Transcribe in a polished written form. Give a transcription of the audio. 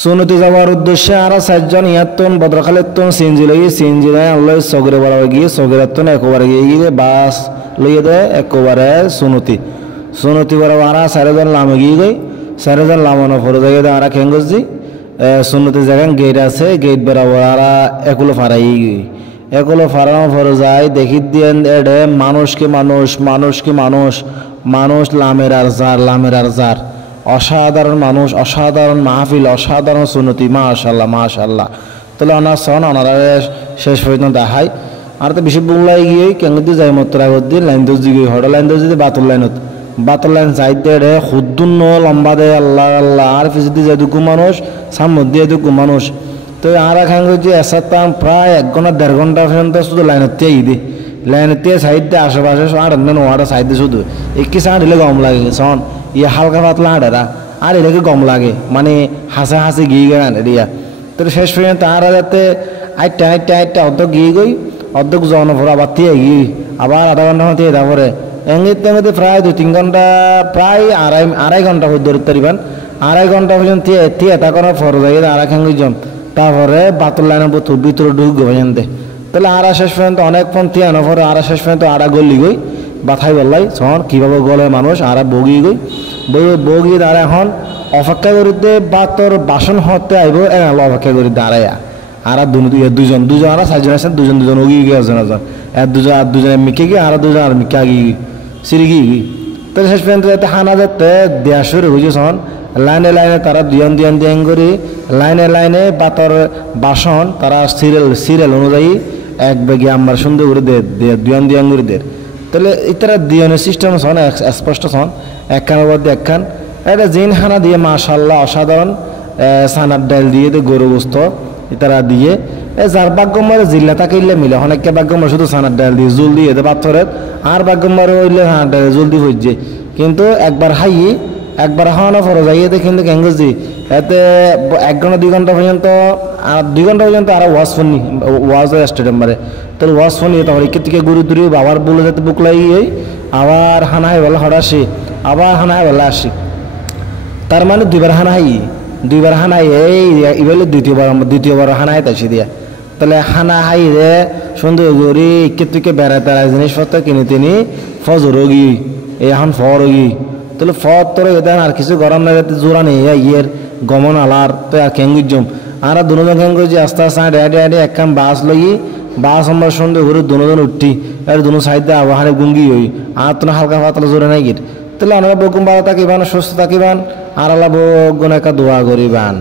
সুনতি যাওয়ার উদ্দেশ্যে আরা চারজন ইয়াত্তন বদ্রখালেত্তন সিএনজি লইয়ে সিএনজি নাই আল্লাহ সগরে বড় গিয়ে সগরেত্তন একবারে গিয়ে বাস লইয়ে দেয় একবারে সুনতি বড় আরা চারজন লামে গিয়ে গই চারজন লামানো ফরে জায়গায় দেয় আরা খেঙ্গজি সুনতি জায়গায় গেট আছে গেট বেড়াবো আরা একুলো ফারাই গই এগুলো ফারানো ফরে যায় দেখি দিয়ে এডে মানুষকে মানুষ লামের আর জার অসাধারণ মানুষ অসাধারণ মাহফিল অসাধারণ সুনতি মাশাআল্লাহ তাহলে ওনার সন ওনারা শেষ পর্যন্ত দেখায় আর তো বেশি বুংলাই গিয়ে কেঙ্গি যাই মতো আগত লাইন দোজ দিকে হঠাৎ লাইন দোজ দিতে বাতুল লাইন চাইতে রে খুদ্দুন্ন লম্বা দেয় আল্লাহ আর পিছিয়ে যায় দুঃখ মানুষ সামনে দিয়ে দুঃখ মানুষ তো আর খান যে এসাতাম প্রায় 1 ঘন্টা 1.5 ঘন্টা পর্যন্ত শুধু লাইনতে সাইড দিয়ে আশেপাশে ওয়াটা সাইড দিয়ে শুধু একই সাইড হলে গম লাগে সন ইয়ে হালকা পাতলা হাঁটারা আর এটাকে গম লাগে মানে হাসে গিয়ে গেলেন এরিয়া তো শেষ পর্যন্ত তারা যাতে আইটা অর্ধেক গিয়ে গই অর্ধেক জন ভরে আবার দিয়ে গিয়ে আবার আধা ঘন্টা মতো তারপরে এমনিতে প্রায় 2-3 ঘন্টা প্রায় আড়াই ঘন্টা ধরতে পারিবেন 2.5 ঘন্টা পর্যন্ত দিয়ে তা করার ফরজ হয়ে আর খাঙ্গি জম তারপরে বাতুল লাইনের ভিতরে ঢুকবে পর্যন্ত তাহলে আর শেষ পর্যন্ত অনেক ফোন তিয়ানো পরে আর শেষ পর্যন্ত আড়া গলি গই বাথাই বললাই শোন কীভাবে গলে মানুষ আর বগি গই বগি আর এখন অপেক্ষা করিতে বাতর বাসন হতে আইব এগাল অপেক্ষা করি দাঁড়াইয়া আর দুজন আর 4জন আছেন দুজন ওগি গিয়ে একজন আর দুজন মিকে গিয়ে আর দুজন আর মিকা গিয়ে সিঁড়ি গিয়ে তাহলে শেষ পর্যন্ত যাতে হানা যাতে দেয়া শুরু হয়েছে শোন লাইনে তারা দুয়ান করি লাইনে বাতর বাসন তারা সিরিয়াল অনুযায়ী এক বেগে আমার সুন্দর করে দুয়ান করে দেয় তাহলে ইতারা দিয়ানের সিস্টেম শোন স্পষ্ট শোন একখানের মধ্যে একখান এটা জিন খানা দিয়ে মাশাআল্লাহ অসাধারণ সানার ডাইল দিয়ে গরু গোস্ত ইতারা দিয়ে যার ভাগ্যমারে জিল্লা তাকিলে মিলে অনেককে ভাগ্যমার শুধু সানার ডাইল দিয়ে জুল দিয়ে পাথরের আর ভাগ্যমারে হইলে সানার ডাইল জুল দিয়ে হইছে কিন্তু একবার খাওয়ানো ফরজ যাইতে কিন্তু কেঙ্গজি এতে 1 ঘন্টা 2 ঘন্টা পর্যন্ত আর 2 ঘন্টা পর্যন্ত আর ওয়াজ স্টেডিয়াম মারে তাহলে ওয়াজ ফোনি তারপর থেকে ঘুরি আবার বলে যেতে বুক লাগিয়ে আবার হানায় বলা হঠাৎ আবার হানায় বলা আসি তার মানে দুইবার হানাই এই এবার দ্বিতীয়বার হানায় তাইছি দিয়া তাহলে হানা হাই রে সুন্দর করি থেকে বেড়াতে জিনিসপত্র কিনে তিনি ফজর গি এখন ফর গি তাহলে ফর তোর এদের আর কিছু গরম লাগে জোড়া নেই ইয়ের গমন আলার তো আর খেঙ্গুজম আর দুজন খেঙ্গুজি আস্তে আডে একখান বাস লই বাস আমরা সুন্দর করে দুজন উঠি আর দুনো সাইডে আবহাওয়া গুঙ্গি হই আর তো হালকা পাতলা জোরে নাই গির তাহলে আমরা বকুম ভালো থাকিবান সুস্থ থাকিবান আর আল্লাহ বগুন একটা দোয়া করিবান।